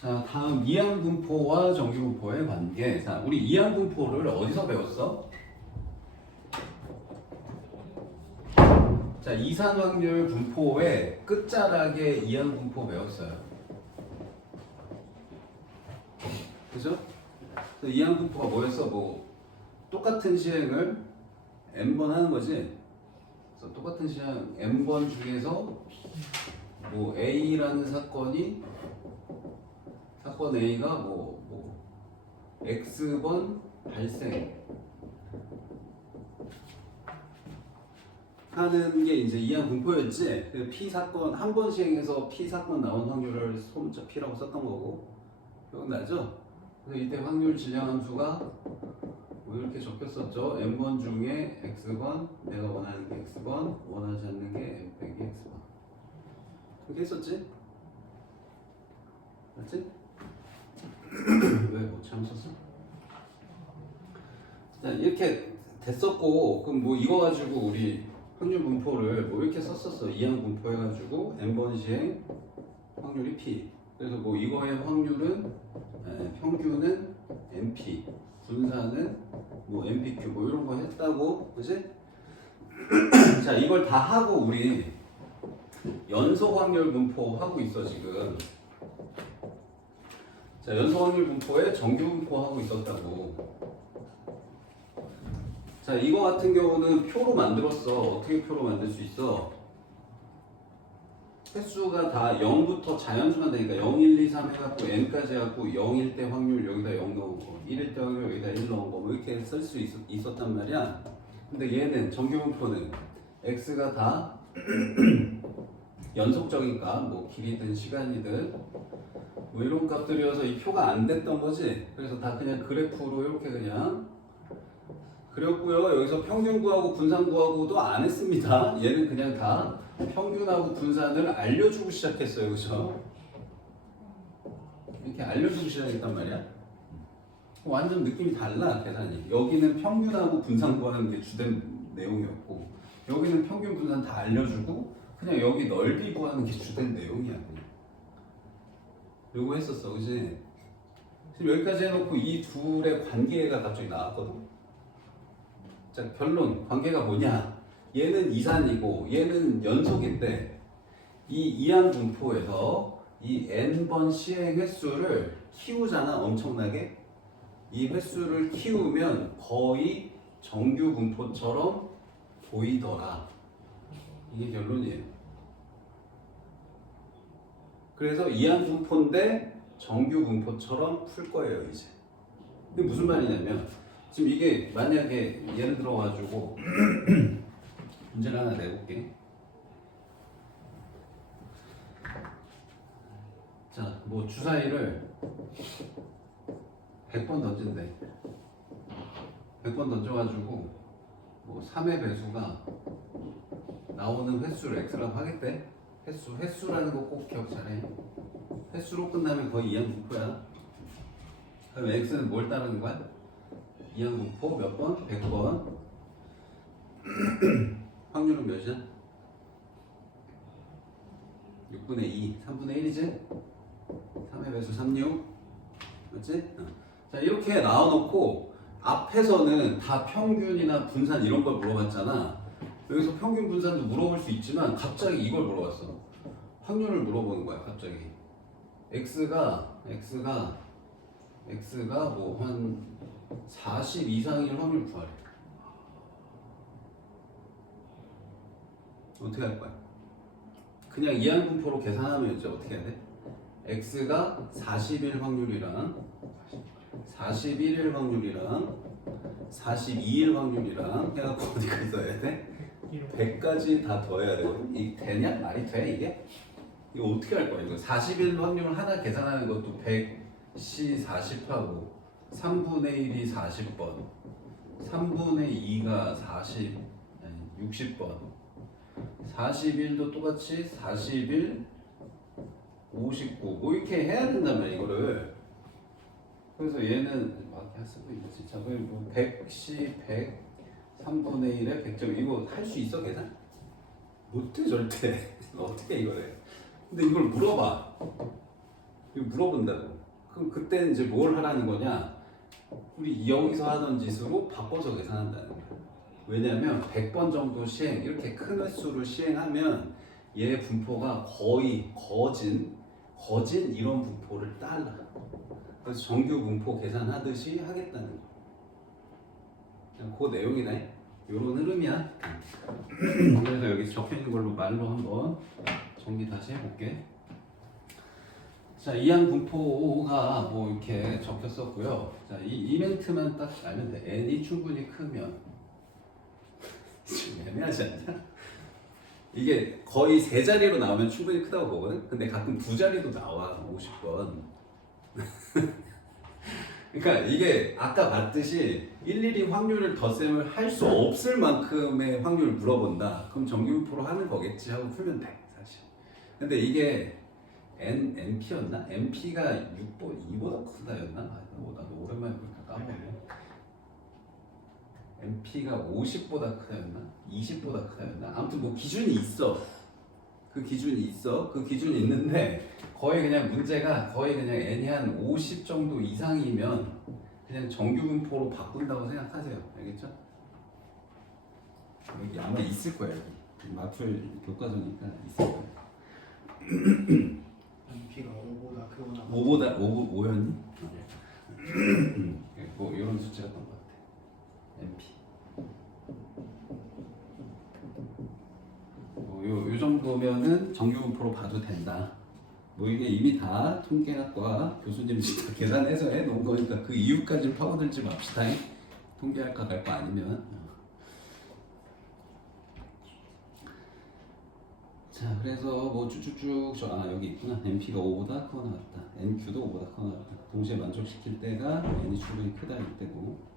자, 다음 이항분포와 정규분포의 관계. 자, 우리 이항분포를 어디서 배웠어? 자, 이산확률 분포의 끝자락에 이항분포 배웠어요. 그죠? 그래서 이항분포가 뭐였어? 뭐 똑같은 시행을 n번 하는 거지. 그래서 똑같은 시행 n번 중에서 뭐 A라는 사건 A가 뭐 X번 발생 하는 게 이제 이항 분포였지. P 사건 한 번 시행해서 P 사건 나온 확률을 소문자 P라고 썼던 거고. 기억나죠? 그래서 이때 확률 질량 함수가 뭐 이렇게 적혔었죠. n번 중에 X번, 내가 원하는 게 X번, 원하지 않는 게 n 빼기 X번. 그렇게 했었지? 맞지? 왜 뭐 잘못 썼어? 자, 이렇게 됐었고, 그럼 뭐 이거 가지고 우리 확률 분포를 뭐 이렇게 썼었어. 이항 분포 해가지고 n번 시행 확률이 P. 그래서 뭐 이거의 확률은 평균은 NP, 분산은 뭐 NPQ 뭐 이런 거 했다고, 그지? 자, 이걸 다 하고 우리 연속 확률 분포 하고 있어 지금. 자, 연속 확률 분포에 정규 분포 하고 있었다고. 자, 이거 같은 경우는 표로 만들었어. 어떻게 표로 만들 수 있어? 횟수가 다 0부터 자연수만 되니까 0, 1, 2, 3 해갖고 n까지 해갖고 0일 때 확률 여기다 0 넣은 거, 1일 때 확률 여기다 1 넣은 거, 뭐 이렇게 쓸 수 있었단 말이야. 근데 얘는 정규 분포는 x가 다 연속적이니까 뭐 길이든 시간이든 뭐 이런 값들이어서 이 표가 안 됐던 거지. 그래서 다 그냥 그래프로 이렇게 그냥 그렸고요. 여기서 평균 구하고 분산 구하고도 안 했습니다. 얘는 그냥 다 평균하고 분산을 알려주고 시작했어요. 그죠? 이렇게 알려주고 시작했단 말이야. 완전 느낌이 달라, 계산이. 여기는 평균하고 분산 구하는 게 주된 내용이었고, 여기는 평균 분산 다 알려주고 그냥 여기 넓이 구하는 게 주된 내용이야. 그냥. 요거 했었어, 그지? 지금 여기까지 해놓고 이 둘의 관계가 갑자기 나왔거든. 자, 결론, 관계가 뭐냐? 얘는 이산이고 얘는 연속인데 이 이항 분포에서 이 n번 시행 횟수를 키우잖아, 엄청나게. 이 횟수를 키우면 거의 정규 분포처럼 보이더라. 이게 결론이에요. 그래서 이항 분포인데 정규 분포처럼 풀 거예요, 이제. 근데 무슨 말이냐면 지금 이게 만약에 예를 들어가지고 문제를 하나 내볼게. 자, 뭐 주사위를 100번 던진대. 100번 던져가지고 뭐 3의 배수가 나오는 횟수를 x라고 하겠대. 횟수라는 거 꼭 기억 잘해. 횟수로 끝나면 거의 이항 분포야. 그럼 x는 뭘 따르는 거야? 이항 분포 몇 번? 100번. 확률은 몇이야? 6분의 2, 3분의 1이지? 3의 배수 36. 맞지? 자, 이렇게 나와놓고 앞에서는 다 평균이나 분산 이런 걸 물어봤잖아. 여기서 평균 분산도 물어볼 수 있지만 갑자기 이걸 물어봤어. 확률을 물어보는 거야, 갑자기. x가 뭐 한 40 이상일 확률 구하래. 어떻게 할 거야? 그냥 이항 분포로 계산하면 이제 어떻게 해야 돼? x가 40일 확률이랑 41일 확률이랑 42일 확률이랑 해갖고 어디까지 더해야 돼? 100까지 다 더해야 되거든. 이 되냐? 말이 돼 이게? 이거 어떻게 할 거야? 이거 40일 확률 하나 계산하는 것도 100C 40하고 3분의 1이 40번 3분의 2가 40 아니 60번 41도 똑같이 41 59 뭐 이렇게 해야 된단 말이야 이거를. 그래서 얘는 막 쓰고 있지. 자, 그럼 뭐 100C 100 3분의 1에 100점 이거 할 수 있어 계산? 못해 절대. 어떻게 이걸 해? 근데 이걸 물어봐. 이거 물어본다고. 그럼 그때는 이제 뭘 하라는 거냐? 우리 여기서 하던 짓으로 바꿔서 계산한다는 거야. 왜냐하면 100번 정도 시행, 이렇게 큰 횟수를 시행하면 얘 분포가 거의 거진 이런 분포를 따라. 그래서 정규 분포 계산하듯이 하겠다는 거. 그냥 그 내용이네. 요런 흐름이야. 그래서 여기 적혀 있는 걸로 말로 한번 정리 다시 해볼게. 자, 이항 분포가 뭐 이렇게 적혔었고요. 자, 이 멘트만 딱 알면 돼. n이 충분히 크면 좀 애매하지 않냐? 이게 거의 세 자리로 나오면 충분히 크다고 보거든. 근데 가끔 두 자리도 나와 50번. 그러니까 이게 아까 봤듯이 일일이 확률을 덧셈을 할 수 없을 만큼의 확률을 물어본다. 그럼 정규분포로 하는 거겠지 하고 풀면 돼 사실. 근데 이게 NP였나? NP가 2보다 크다였나? 나도 오랜만에 보니까 까먹네. NP가 50보다 크다였나? 20보다 크다였나? 아무튼 뭐 기준이 있어. 그 기준이 있어. 그 기준이 있는데 거의 그냥 문제가 거의 그냥 n이 한 50 정도 이상이면 그냥 정규분포로 바꾼다고 생각하세요. 알겠죠? 여기 아마 있을 거야. 여기 마플 교과서니까 있을 거야. NP가 5보다 크거나 5였니? 뭐 이런 수치였던 것 같아. NP. 요 정도면은 정규분포로 봐도 된다. 뭐 이게 이미 다 통계학과 교수님이 다 계산해서 해놓은 거니까 그 이유까지 파고들지 맙시다. 통계학과 갈 거 아니면. 자, 그래서 뭐 쭉쭉쭉 여기 있구나. NP가 5보다 크거나 같다. NQ도 5보다 크거나 같다. 동시에 만족시킬 때가 n이 충분히 크다 이때고.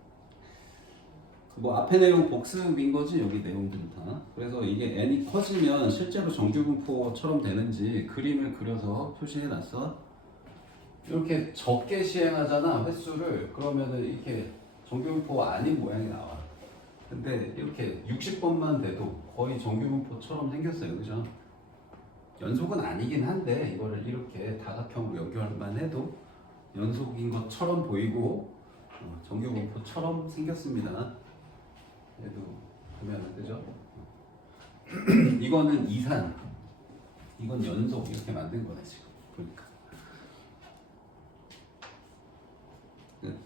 뭐 앞에 내용 복습인 거지 여기 내용들은 다. 그래서 이게 n이 커지면 실제로 정규분포처럼 되는지 그림을 그려서 표시해 놨어. 이렇게 적게 시행하잖아 횟수를. 그러면은 이렇게 정규분포 아닌 모양이 나와. 근데 이렇게 60번만 돼도 거의 정규분포처럼 생겼어요, 그죠? 연속은 아니긴 한데 이거를 이렇게 다각형으로 연결만 해도 연속인 것처럼 보이고 정규분포처럼 생겼습니다. 얘도 보면 안 되죠? 이거는 이산, 이건 연속 이렇게 만든 거네 지금 보니까.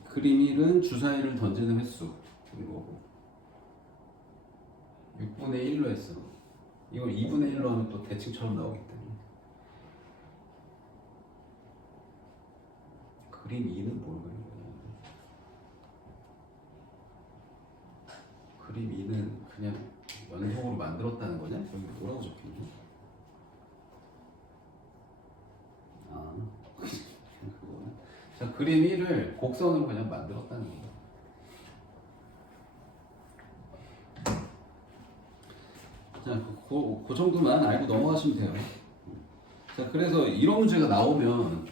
그림 1은 주사위를 던지는 횟수 이거고 6분의 1로 했어. 이걸 2분의 1로 하면 또 대칭처럼 나오기 때문에. 그림 2는 뭘 그린 거냐? 그림 2는 그냥 연속으로 만들었다는 거냐? 여기 뭐라고 적혀있니? 아, 그거는. 자, 그림 1을 곡선으로 그냥 만들었다는 거야. 자, 그 정도만 알고 넘어가시면 돼요. 자, 그래서 이런 문제가 나오면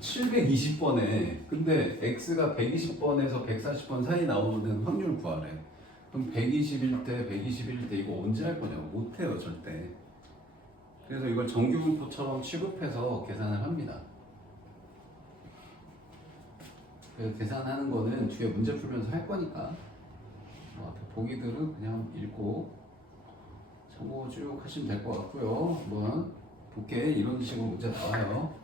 720번에 근데 x가 120번에서 140번 사이 나오는 확률 구하래. 그럼 121대, 121대 이거 언제 할 거냐고. 못해요 절대. 그래서 이걸 정규분포처럼 취급해서 계산을 합니다. 그래서 계산하는 거는 뒤에 문제 풀면서 할 거니까 앞에 보기들은 그냥 읽고 참고 쭉 하시면 될 것 같고요. 한번 볼게. 이런 식으로 문제 나와요.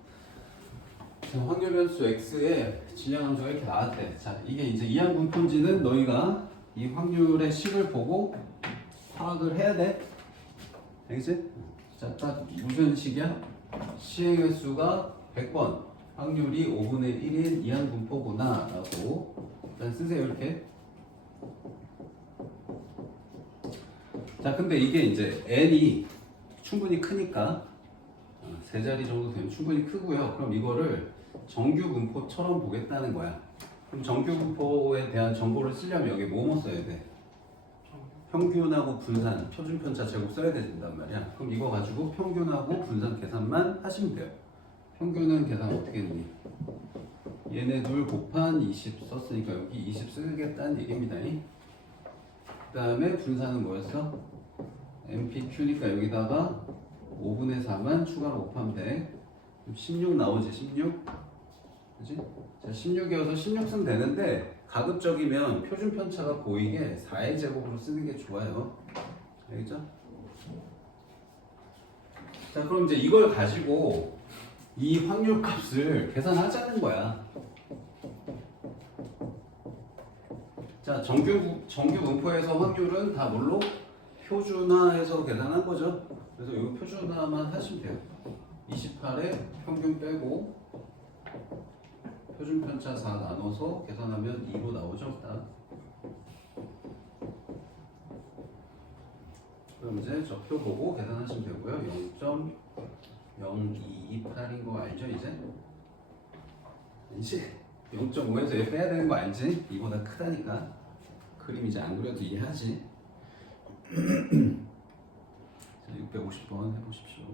자, 확률 변수 x의 진양함수가 이렇게 나왔대. 자, 이게 이제 이항분포인지는 너희가 이 확률의 식을 보고 파악을 해야 돼. 알겠지? 자, 딱 무슨 식이야? 시행 횟수가 100번, 확률이 5분의 1인 이항분포구나 라고 일단 쓰세요. 이렇게. 자, 근데 이게 이제 n이 충분히 크니까 세 자리 정도 되면 충분히 크고요. 그럼 이거를 정규분포처럼 보겠다는 거야. 그럼 정규분포에 대한 정보를 쓰려면 여기 뭐뭐 써야 돼? 평균하고 분산, 표준편차 제곱 써야 된단 말이야. 그럼 이거 가지고 평균하고 분산 계산만 하시면 돼요. 평균은 계산 어떻게 했니? 얘네 둘 곱한 20 썼으니까 여기 20 쓰겠다는 얘기입니다. 그 다음에 분산은 뭐였어? MPQ니까 여기다가 5분의 4만 추가로 곱하면 돼. 16 나오지, 16? 그지? 자, 16이어서 16 쓰면 되는데 가급적이면 표준 편차가 보이게 4의 제곱으로 쓰는 게 좋아요. 알겠죠? 자, 그럼 이제 이걸 가지고 이 확률 값을 계산하자는 거야. 자, 정규 분포에서 확률은 다 뭘로? 표준화해서 계산한 거죠. 그래서 이거 표준화만 하시면 돼요. 28에 평균 빼고 표준 편차 4 나눠서 계산하면 2로 나오죠. 딱. 그럼 이제 저 표 보고 계산하시면 되고요. 0.0228인 거 알죠 이제? 이제 0.5에서 얘 빼야 되는 거 알지? 이보다 크다니까. 그림 이제 안 그려도 이해하지? 자, 650번 해보십시오.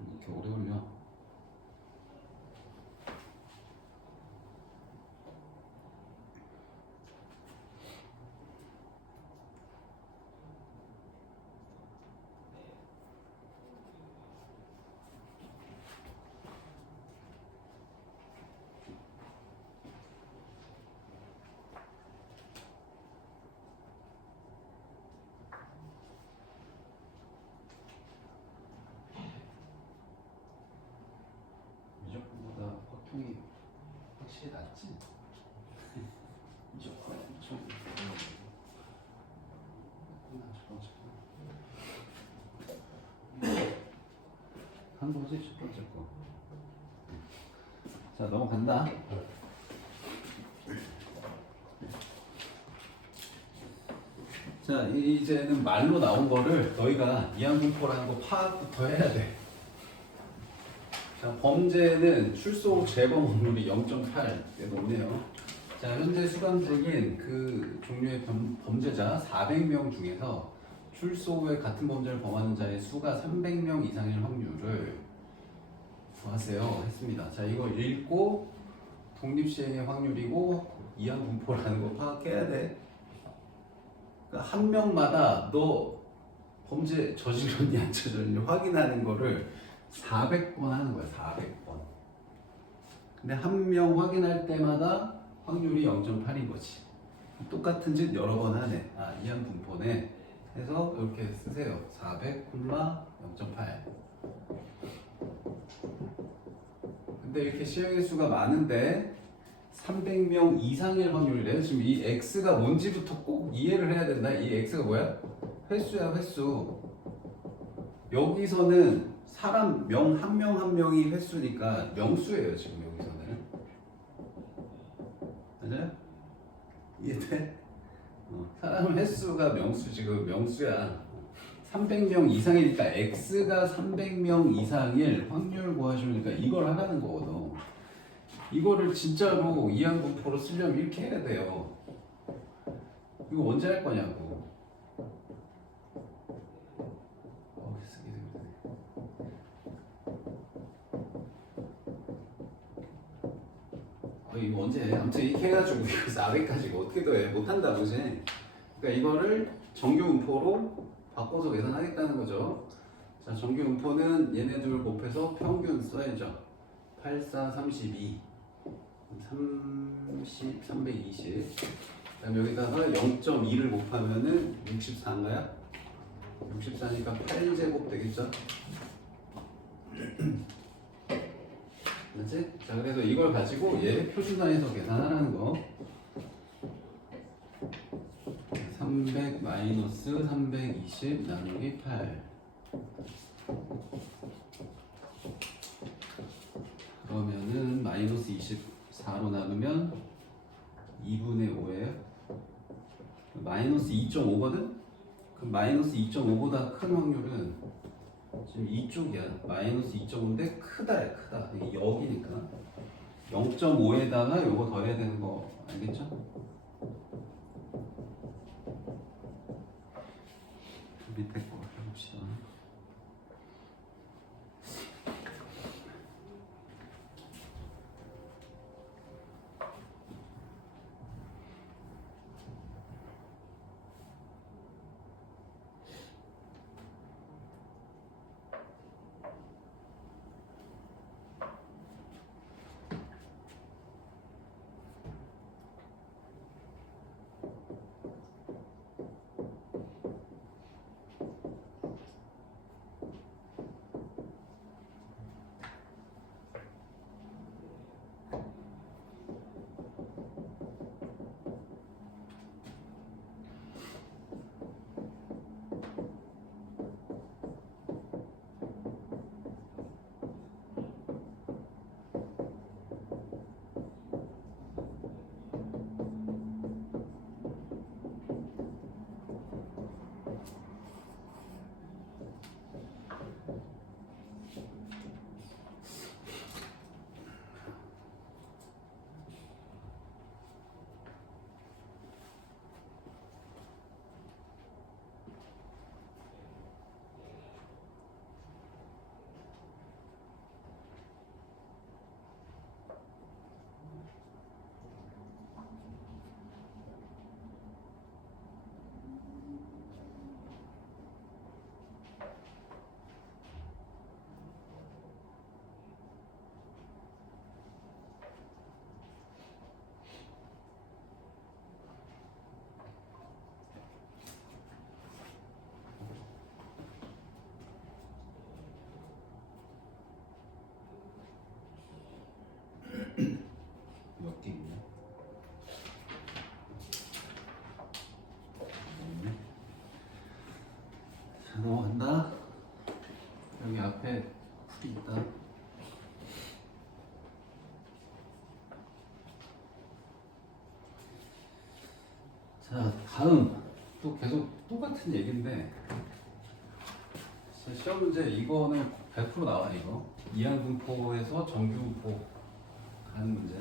이렇게 오래 걸려. 이적보다 확통이 확실히 낫지? 이적보다 엄청 한 거지 첫 번째 거. 자, 넘어간다. 자, 이제는 말로 나온 거를 너희가 이항분포라는 거 파악부터 해야 돼. 자, 범죄는 출소 재범 확률이 0.8에 높네요. 자, 현재 수감 중인 그 종류의 범죄자 400명 중에서 출소 후에 같은 범죄를 범하는 자의 수가 300명 이상일 확률을 구하세요 했습니다. 자, 이거 읽고 독립시행의 확률이고 이항분포라는 거 파악해야 돼. 그러니까 한 명마다 너 범죄 저질렀니 안 저질렀니 확인하는 거를 400번 하는 거야. 400번. 근데 한 명 확인할 때마다 확률이 0.8인 거지. 똑같은 짓 여러 번 하네. 아, 이항분포네 해서 이렇게 쓰세요. 400, 0.8. 근데 이렇게 시행의 수가 많은데 300명 이상일 확률이래요. 지금 이 x가 뭔지부터 꼭 이해를 해야 된다. 이 x가 뭐야? 횟수야, 횟수. 여기서는 사람 한 명 한 명이 횟수니까 명수예요. 지금 여기서는. 맞아요? 이해돼? 사람 횟수가 명수, 지금 명수야. 300명 이상이니까 x가 300명 이상일 확률 구하시니까 이걸 하라는 거거든. 이거를 진짜로 이항분포로 쓰려면 이렇게 해야 돼요. 이거 언제 할 거냐고. 이거 언제 해? 아무튼 이렇게 해가지고 400까지 어떻게 더해? 못한다, 그지? 그러니까 이거를 정규 분포로 바꿔서 계산하겠다는 거죠. 자, 정규 분포는 얘네 둘 곱해서 평균 써야죠. 8, 4, 32, 30, 320. 그다음 여기다가 0.2를 곱하면은 64인가요? 64니까 8제곱 되겠죠? 맞지? 자, 그래서 이걸 가지고 얘 표준단위에서 계산하라는 거. 300 마이너스 320 나누기 8. 그러면은 마이너스 24로 나누면 2분의 5예요. 마이너스 2.5거든? 그 마이너스 2.5보다 큰 확률은 지금 이쪽이야. 마이너스 2.5인데 크다야, 크다. 이게 여기니까 0.5에다가 요거 더해야 되는 거 알겠죠? 밑에 거 해봅시다. 몇 개 있냐? 자, 넘어간다. 여기 앞에 풀이 있다. 자, 다음 또 계속 똑같은 얘기인데 시험 문제 이거는 100% 나와. 이거 이항분포에서 정규분포 가는 문제.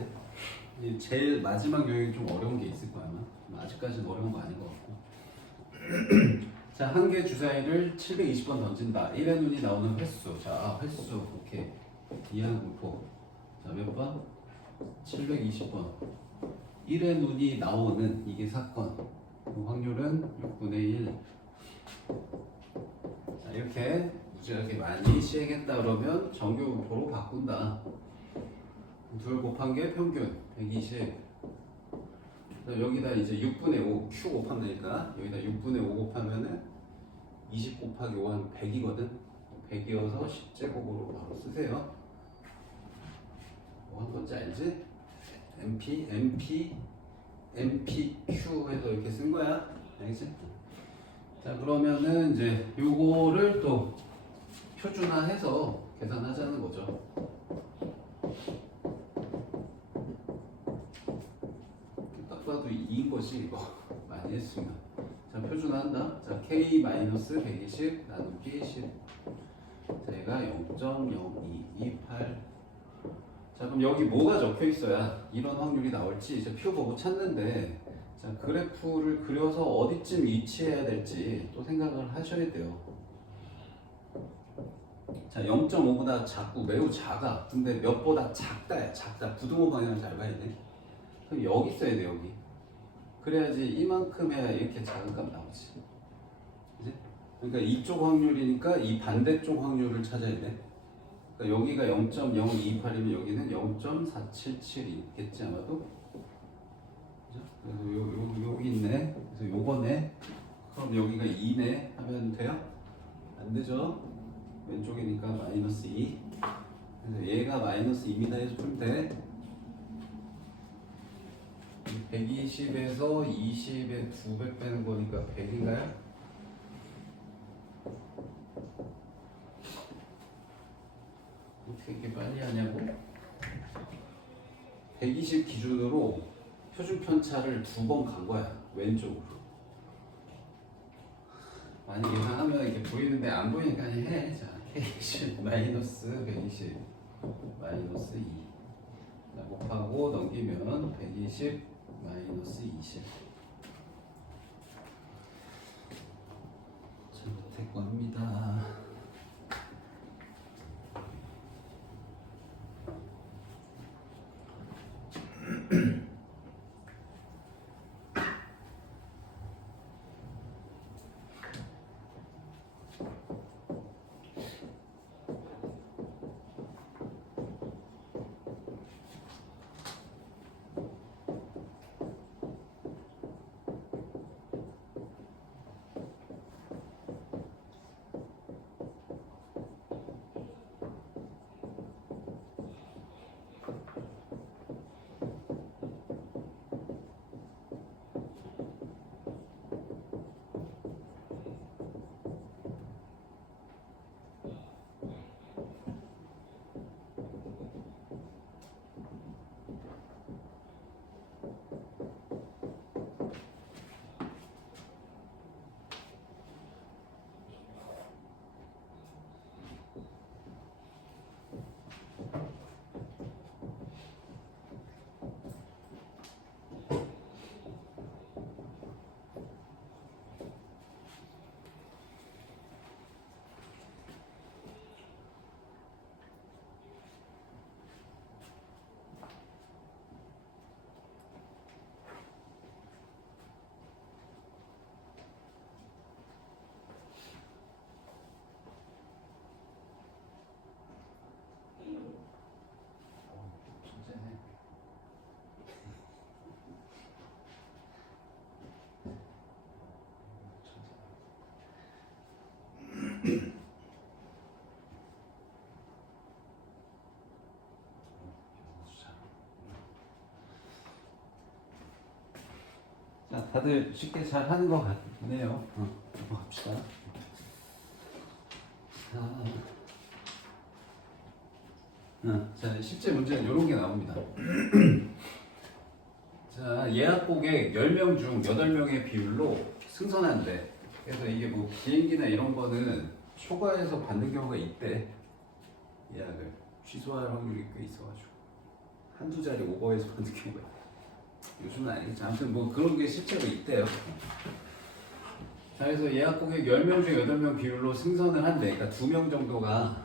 이 제일 마지막 요인이 좀 어려운 게 있을 거야. 아마 아직까지는 어려운 거 아닌 것 같고. 자, 한 개 주사위를 720번 던진다. 1의 눈이 나오는 횟수. 자, 횟수. 오케이. 이항분포. 자, 몇 번? 720번. 1의 눈이 나오는 이게 사건. 그 확률은 6분의 1. 자, 이렇게 무지하게 많이 시행했다 그러면 정규분포로 바꾼다. 둘 곱한 게 평균 120. 여기다 이제 6분의 5 Q 곱한다니까 여기다 6분의 5 곱하면은 20 곱하기 5 한 100이거든. 100이어서 10제곱으로 바로 쓰세요. 뭐 한 건지 알지? MPQ 해서 이렇게 쓴 거야. 알겠지? 자, 그러면은 이제 요거를 또 표준화해서 계산하자는 거죠. 딱 봐도 2인 것이 이거 많이 했으면. 자, 표준화한다. 자, K-120 나누기 10. 자, 얘가 0.0228. 자, 그럼 여기 뭐가 적혀 있어야 이런 확률이 나올지 이제 표 보고 찾는데, 자, 그래프를 그려서 어디쯤 위치해야 될지 또 생각을 하셔야 돼요. 자, 0.5보다 작고 매우 작아. 근데 몇보다 작다야. 작다. 부등호 방향을 잘 봐야 돼. 그럼 여기 있어야 돼. 여기. 그래야지 이만큼 해야 이렇게 작은 값 나오지. 그러니까 이쪽 확률이니까 이 반대쪽 확률을 찾아야 돼. 그러니까 여기가 0.028이면 여기는 0.477이겠지 아마도. 그죠? 그래서 여기 있네. 그래서 요거네. 그럼 여기가 2네 하면 돼요? 안 되죠? 왼쪽이니까 마이너스 2. 그래서 얘가 마이너스 2입니다 해서 풀면 돼. 120에서 20에 200 빼는 거니까 100인가요? 어떻게 이렇게 빨리 하냐고? 120 기준으로 표준 편차를 2번 간 거야 왼쪽으로. 많이 계산하면 이렇게 보이는데 안 보이니까 그냥 해. 자, 120 마이너스 120 마이너스 2 곱하고 넘기면 120 마이너스 20. 잘못했고 합니다. 자, 다들 쉽게 잘 하는 것 같네요. 넘어갑시다. 자, 실제 문제는 이런 게 나옵니다. 자, 예약 고객 10명 중 8명의 비율로 승선한대. 그래서 이게 뭐 비행기나 이런 거는 초과해서 받는 경우가 있대. 예약을 취소할 확률이 꽤 있어가지고 한두 자리 오버해서 받는 경우가 있대. 요즘은 아니겠지. 아무튼 뭐 그런 게 실제로 있대요. 자, 그래서 예약 고객 10명 중 8명 비율로 승선을 한대. 그러니까 2명 정도가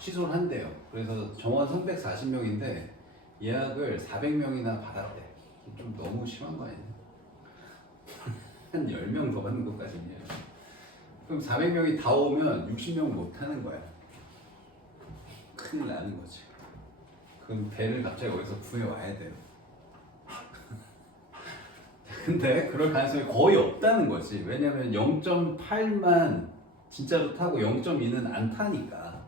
취소를 한대요. 그래서 정원 340명인데 예약을 400명이나 받았대. 좀 너무 심한 거 아니냐? 한 10명 더 받는 것까지는요. 그럼 400명이 다 오면 60명 못 하는 거야. 큰일 나는 거지. 그럼 배를 갑자기 어디서 구해와야 돼요. 근데 그럴 가능성이 거의 없다는 거지. 왜냐면 0.8만 진짜로 타고 0.2는 안 타니까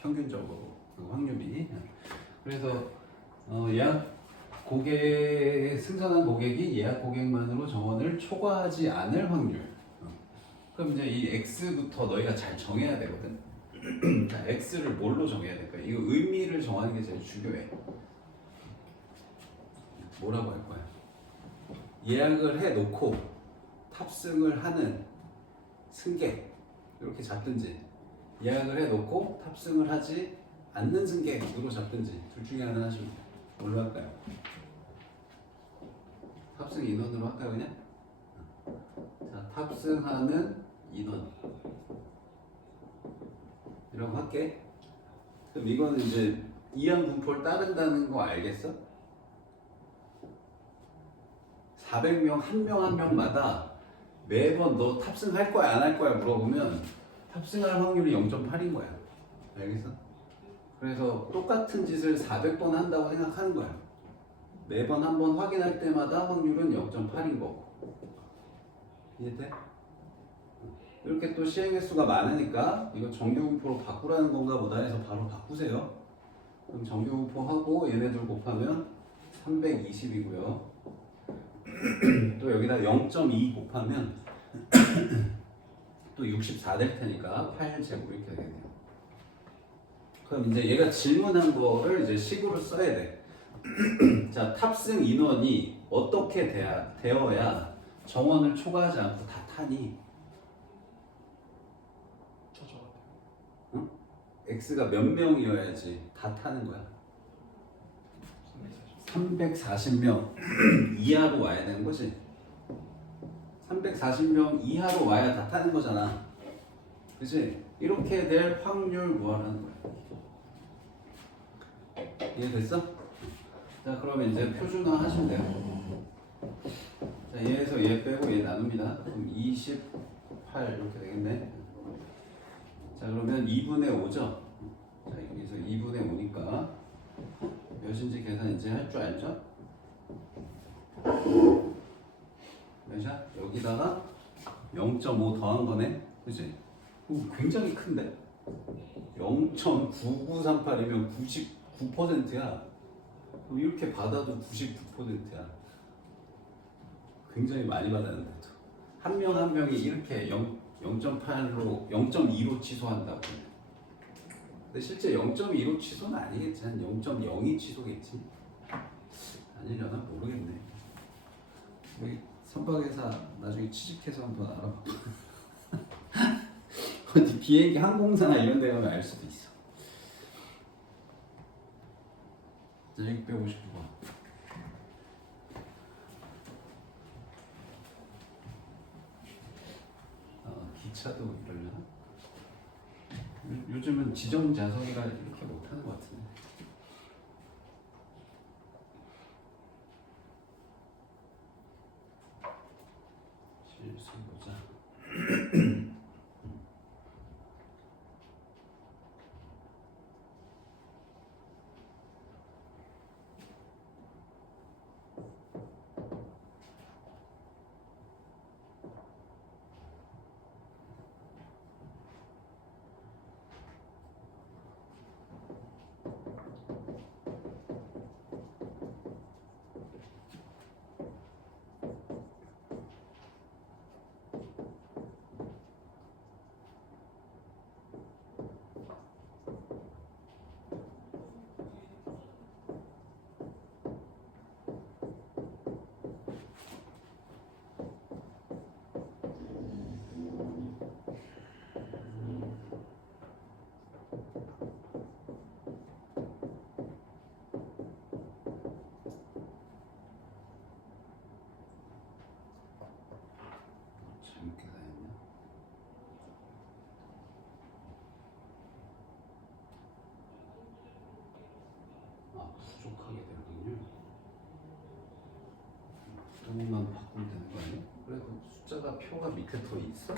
평균적으로 그 확률이. 그래서 예약 고객 승선한 고객이 예약 고객만으로 정원을 초과하지 않을 확률. 그럼 이제 이 x부터 너희가 잘 정해야 되거든. 자, x를 뭘로 정해야 될까? 이거 의미를 정하는 게 제일 중요해. 뭐라고 할 거야? 예약을 해놓고 탑승을 하는 승객 이렇게 잡든지, 예약을 해놓고 탑승을 하지 않는 승객으로 잡든지 둘 중에 하나 하시면 돼요. 뭘로 할까요? 탑승 인원으로 할까요 그냥? 자, 탑승하는 인원 이라고 할게. 그럼 이거는 이제 이항 분포를 따른다는 거 알겠어? 400명 한 명 한 명마다 매번 너 탑승할 거야 안 할 거야 물어보면 탑승할 확률이 0.8인 거야. 알겠어? 그래서 똑같은 짓을 400번 한다고 생각하는 거야. 매번 한 번 확인할 때마다 확률은 0.8인 거고. 이해돼? 이렇게 또 시행 횟수가 많으니까 이거 정규분포로 바꾸라는 건가 보다 해서 바로 바꾸세요. 그럼 정규분포하고 얘네들 곱하면 320이고요. 또 여기다 0.2 곱하면 또 64 될 테니까 8제곱 이렇게 되겠네요. 그럼 이제 얘가 질문한 거를 이제 식으로 써야 돼. 자, 탑승 인원이 어떻게 되어야 정원을 초과하지 않고 다 타니? 저저 응? X가 몇 명이어야지 다 타는 거야? 340명 이하로 와야 되는 거지? 340명 이하로 와야 다 타는 거잖아. 그치? 이렇게 될 확률 구하라는 거야. 이해됐어? 자, 그러면 이제 표준화 하시면 돼요. 자, 얘에서 얘 빼고 얘 나눕니다. 그럼 28 이렇게 되겠네. 자, 그러면 2분의 5죠? 자, 여기서 2분의 5니까 몇인지 계산 이제 할 줄 알죠? 몇이야? 여기다가 0.5 더한 거네? 그치? 굉장히 큰데? 0.9938이면 99%야. 이렇게 받아도 99%야. 굉장히 많이 받았는데도. 한 명 한 명이 이렇게 0.8로, 0.2로 취소한다고. 근데 실제 0.2로 취소는 아니겠지. 한 0.02 취소겠지. 아니려나? 모르겠네. 우리 선박회사 나중에 취직해서 한번 알아봐. 어디 비행기 항공사나 이런 데 가면 알 수도 있어. 659번. 기차도 이러려나? 요즘은 지정 좌석이라 이렇게 못하는 것 같은데. 실수 보자. 재밌게 다 했냐? 부족하게 되는군요. 부분만 바꾸면 되는 거 아니야? 그래도 숫자가 표가 밑에 더 있어?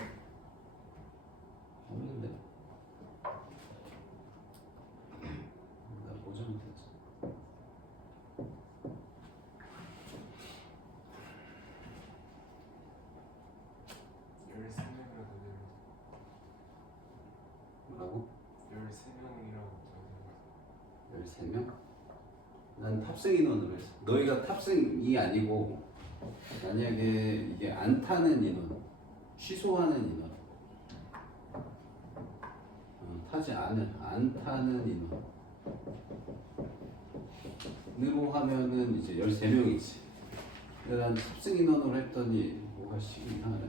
없는데? 나 보자면 되지. 뭐라고? 13명? 난 탑승 인원으로 했어. 너희가 탑승이 아니고 만약에 이게 안 타는 인원, 취소하는 인원, 타지 않은, 안 타는 인원으로 하면은 이제 13명이지. 근데 난 탑승 인원으로 했더니 뭐가 식이 이상하네.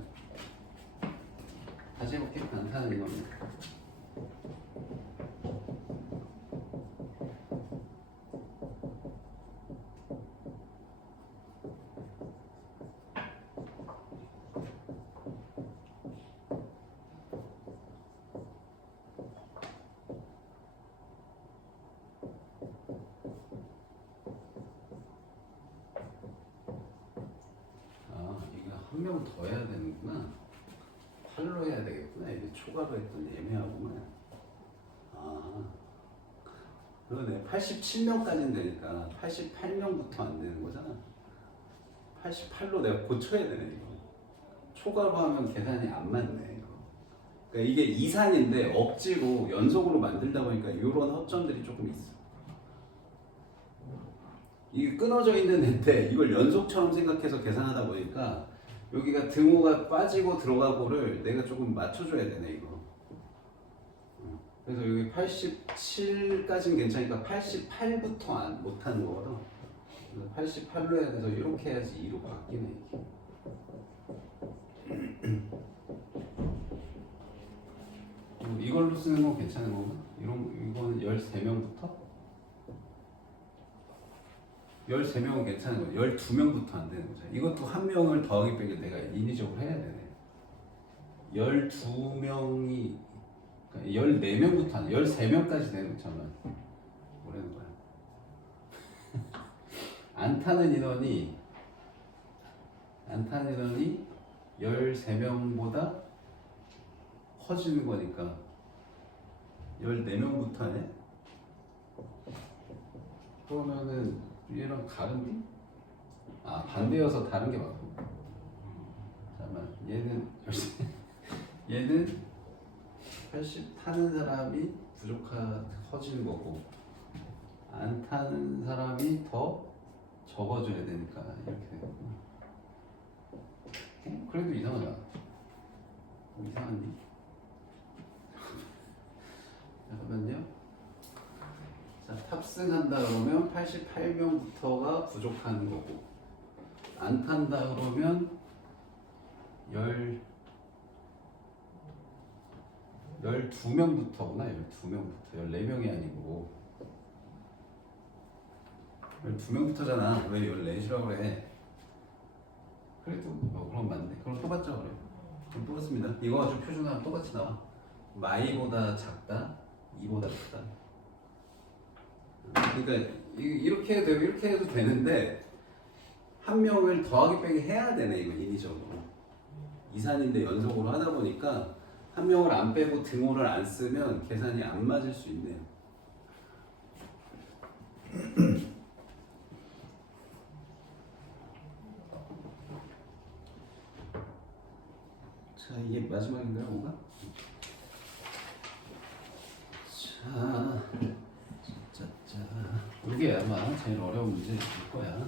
다시 해볼게. 안 타는 인원. 한 명 더 해야 되는 되겠구나. 8로 해야 되겠구나. 이게 초과로 했더니 애매하구만. 아, 그러네. 87명까지는 되니까 88명부터 안 되는 거잖아. 88로 내가 고쳐야 되네 이거. 초과로 하면 계산이 안 맞네 이거. 그러니까 이게 이산인데 억지로 연속으로 만들다 보니까 이런 허점들이 조금 있어. 이게 끊어져 있는 애인데 이걸 연속처럼 생각해서 계산하다 보니까 여기가 등호가 빠지고 들어가고를 내가 조금 맞춰줘야 되네 이거. 그래서 여기 87까지는 괜찮으니까 88부터 못하는 거거든. 88로 해야 돼서 이렇게 해야지 2로 바뀌네 이게. 이걸로 쓰는 건 괜찮은 거고 이거는 13명부터 13명은 괜찮은 거야. 12명부터 안 되는 거죠. 이것도 한 명을 더하기 빼기 내가 인위적으로 해야 되네. 12명이 그러니까 14명부터 안 돼. 13명까지 되는 것처럼 뭐라는 거야. 안 타는 인원이 13명보다 커지는 거니까 14명부터 하네? 그러면은 얘랑 다른데? 아 반대여서 다른 게 맞고. 잠깐만 얘는 80 타는 사람이 커지는 거고 안 타는 사람이 더 적어줘야 되니까 이렇게 되거든요. 그래도 이상하다. 이상한데? 잠깐만요. 자, 탑승한다 그러면 88명부터가 부족한 거고 안 탄다 그러면 12명부터구나. 12명부터 14명이 아니고 12명부터잖아. 왜 14시라고 그래? 그래도 그럼 맞네. 그럼 또 받자 그래. 그럼 또 받습니다. 이거 가지고 표준하면 똑같이 나와. 마이보다 작다, 2보다 작다. 그러니까 이렇게 해도 되고 이렇게 해도 되는데 한 명을 더하기 빼기 해야 되네 이거 인위적으로. 이산인데 연속으로 하다 보니까 한 명을 안 빼고 등호를 안 쓰면 계산이 안 맞을 수 있네요. 자, 이게 마지막인가요, 뭔가? 자, 이게 아마 제일 어려운 문제일 거야.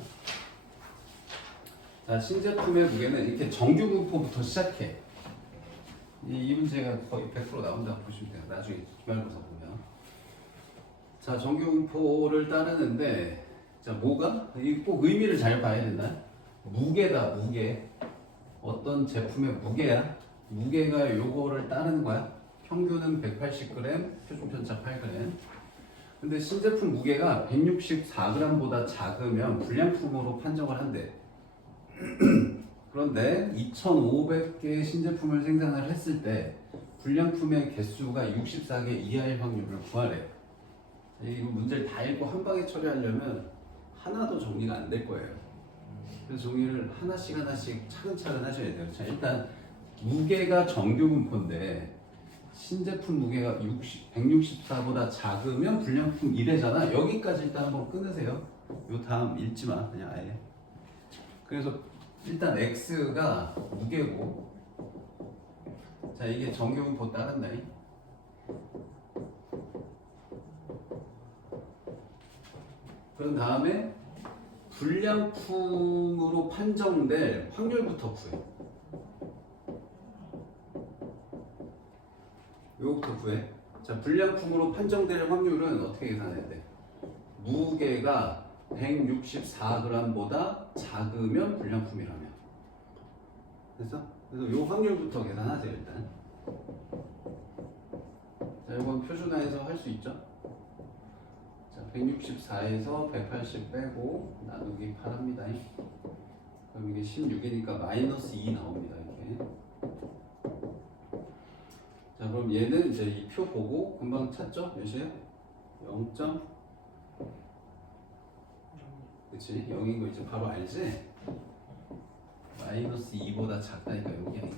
자, 신제품의 무게는 이렇게 정규 분포부터 시작해. 이 문제가 거의 100% 나온다고 보시면 돼요. 나중에 기말고사 보면. 자, 정규 분포를 따르는데, 자, 뭐가? 이 꼭 의미를 잘 봐야 된다. 무게다, 무게. 어떤 제품의 무게야? 무게가 요거를 따르는 거야. 평균은 180g, 표준 편차 8g. 근데 신제품 무게가 164g보다 작으면 불량품으로 판정을 한대. 그런데 2,500개의 신제품을 생산을 했을 때 불량품의 개수가 64개 이하일 확률을 구하래. 이 문제를 다 읽고 한 방에 처리하려면 하나도 정리가 안 될 거예요. 그래서 정리를 하나씩 차근차근 하셔야 돼요. 자, 일단 무게가 정규 분포인데 신제품 무게가 164보다 작으면 불량품 1회잖아. 여기까지 일단 한번 끊으세요. 요 다음 읽지 마. 그냥 아예. 그래서 일단 X가 무게고, 자, 이게 정규 분포 따른다. 그런 다음에 불량품으로 판정될 확률부터 구해. 요거부터 구해. 자, 불량품으로 판정될 확률은 어떻게 계산해야 돼? 무게가 164g보다 작으면 불량품이라면. 그래서 요 확률부터 계산하세요 일단. 자, 이건 표준화해서 할 수 있죠? 자, 164에서 180 빼고 나누기 8 합니다. 그럼 이게 16이니까 마이너스 2 나옵니다. 이렇게. 자, 그럼 얘는 이제 이 표 보고 금방 찾죠? 몇이에요? 0. 그치? 0인 거 이제 바로 알지? 마이너스 2보다 작다니까 여기 아니고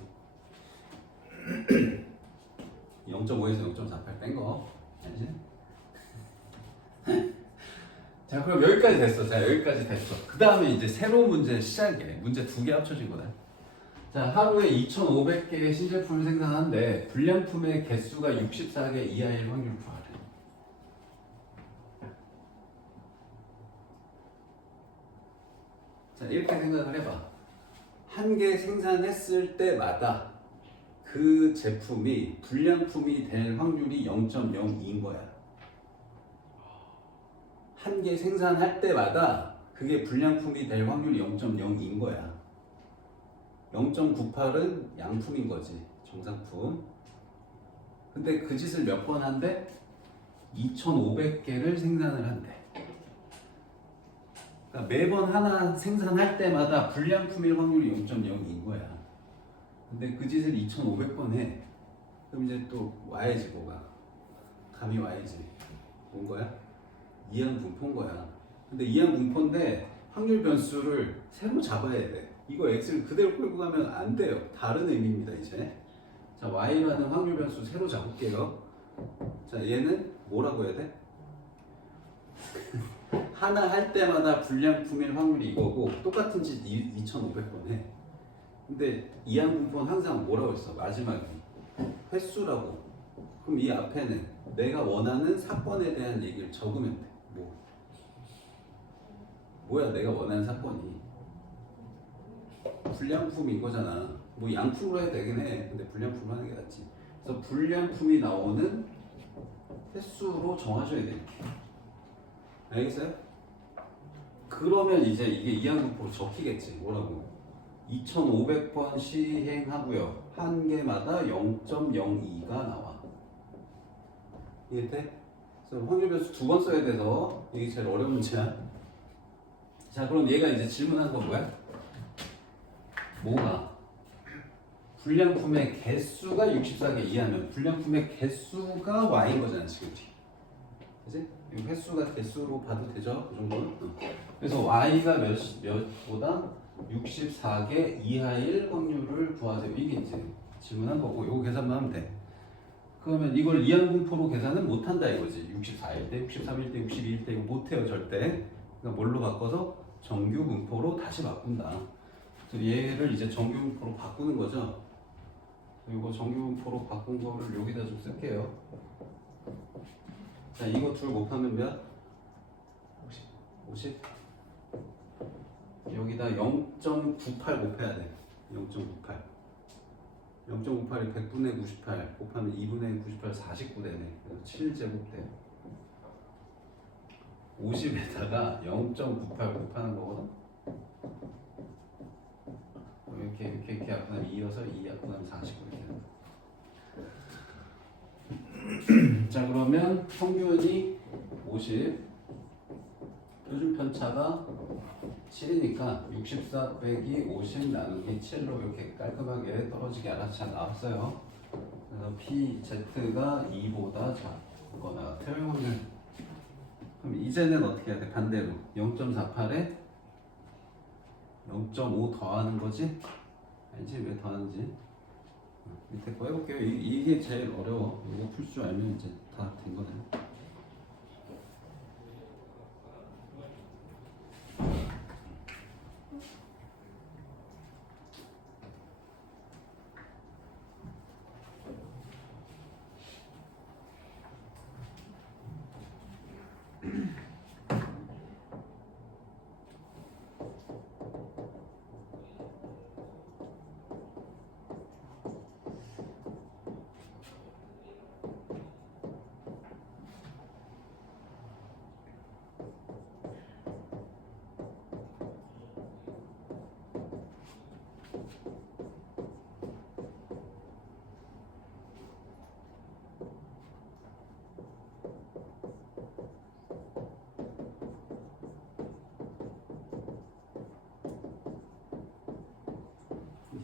0.5에서 0.48 뺀 거. 알지? 자, 그럼 여기까지 됐어. 자, 여기까지 됐어. 그 다음에 이제 새로운 문제 시작이에요. 문제 두 개 합쳐진 거다. 자, 하루에 2,500개의 신제품을 생산하는데 불량품의 개수가 64개 이하일 확률 구하래. 자, 이렇게 생각을 해봐. 한 개 생산했을 때마다 그 제품이 불량품이 될 확률이 0.02인 거야. 한 개 생산할 때마다 그게 불량품이 될 확률이 0.02인 거야. 0.98은 양품인 거지, 정상품. 근데 그 짓을 몇 번 한대? 2,500개를 생산을 한대. 그러니까 매번 하나 생산할 때마다 불량품일 확률이 0.02인 거야. 근데 그 짓을 2,500번 해. 그럼 이제 또 와야지, 뭐가. 감이 와야지. 뭔 거야? 이항분포인 거야. 근데 이항분포인데 확률 변수를 새로 잡아야 돼. 이거 x를 그대로 끌고 가면 안 돼요. 다른 의미입니다, 이제. 자, y라는 확률 변수 새로 잡을게요. 자, 얘는 뭐라고 해야 돼? 하나 할 때마다 불량품일 확률이 이거고 똑같은 짓 2,500번 해. 근데 이항분포는 항상 뭐라고 했어? 마지막에 횟수라고. 그럼 이 앞에는 내가 원하는 사건에 대한 얘기를 적으면 돼. 뭐야 내가 원하는 사건이? 불량품이 이거잖아. 뭐 양품으로 해도 되긴 해. 근데 불량품으로 하는 게 낫지. 그래서 불량품이 나오는 횟수로 정하셔야 돼. 이렇게. 알겠어요? 그러면 이제 이게 이항분포로 적히겠지. 뭐라고? 2,500번 시행하고요. 한 개마다 0.02가 나와. 이해돼? 그래서 확률 변수 두 번 써야 돼서 이게 제일 어려운 문제야. 자, 그럼 얘가 이제 질문한 건 뭐야? 뭐가? 불량품의 개수가 64개 이하면 불량품의 개수가 y인 거잖아, 지금. 그치? 이 횟수가 개수로 봐도 되죠? 그 정도는? 그래서 y가 몇보다 64개 이하일 확률을 구하세요. 이게 이제 질문한 거고, 이거 계산만 하면 돼. 그러면 이걸 이항분포로 계산은 못한다 이거지. 64일 때, 63일 때, 62일 때 이거 못해요, 절대. 그러니까 뭘로 바꿔서? 정규분포로 다시 바꾼다. 그래서 얘를 이제 정규분포로 바꾸는 거죠. 이거 정규분포로 바꾼 거를 여기다 좀 쓸게요. 자, 이거 둘 곱하면 몇? 50. 여기다 0.98 곱해야 돼. 0.98. 0.98이 100분의 98 곱하면 2분의 98, 49 되네. 그래서 7제곱 돼. 50에다가 0.98 곱하는 거거든. 이렇게 약분하면 2여서 2 약분하면 49 이렇게 된다. 자, 그러면 평균이 50, 표준 편차가 7이니까 64 빼기 50 나누기 7로 이렇게 깔끔하게 떨어지게 알아서 잘 나왔어요. 그래서 PZ가 2보다 작거나 같을 확률. 그럼 이제는 어떻게 해야 돼? 반대로 0.48에 0.5 더하는 거지? 알지? 왜 더하는지? 밑에 거 해볼게요. 이게 제일 어려워. 이거 풀 줄 알면 이제 다 된 거네.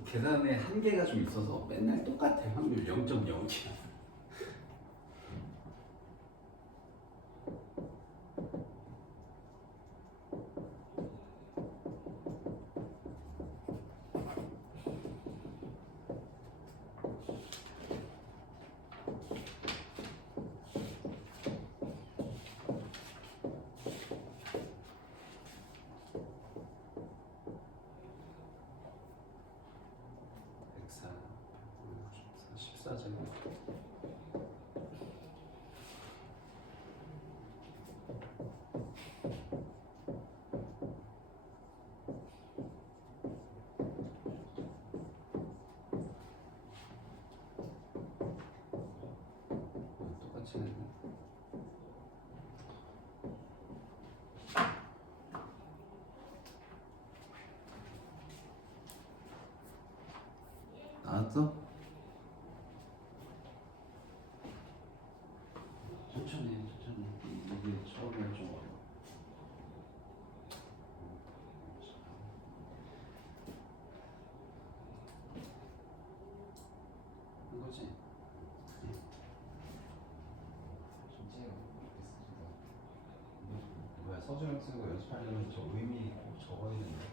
계산에 한계가 좀 있어서 맨날 똑같아. 확률 0.0이야. 자체. 똑같이 했네. 나왔어? 천천히 이게 처음에 좀 어려워. 이거지? 뭐야 서술형 쓰고 연습하려면 저 의미 꼭 적어야 되는데.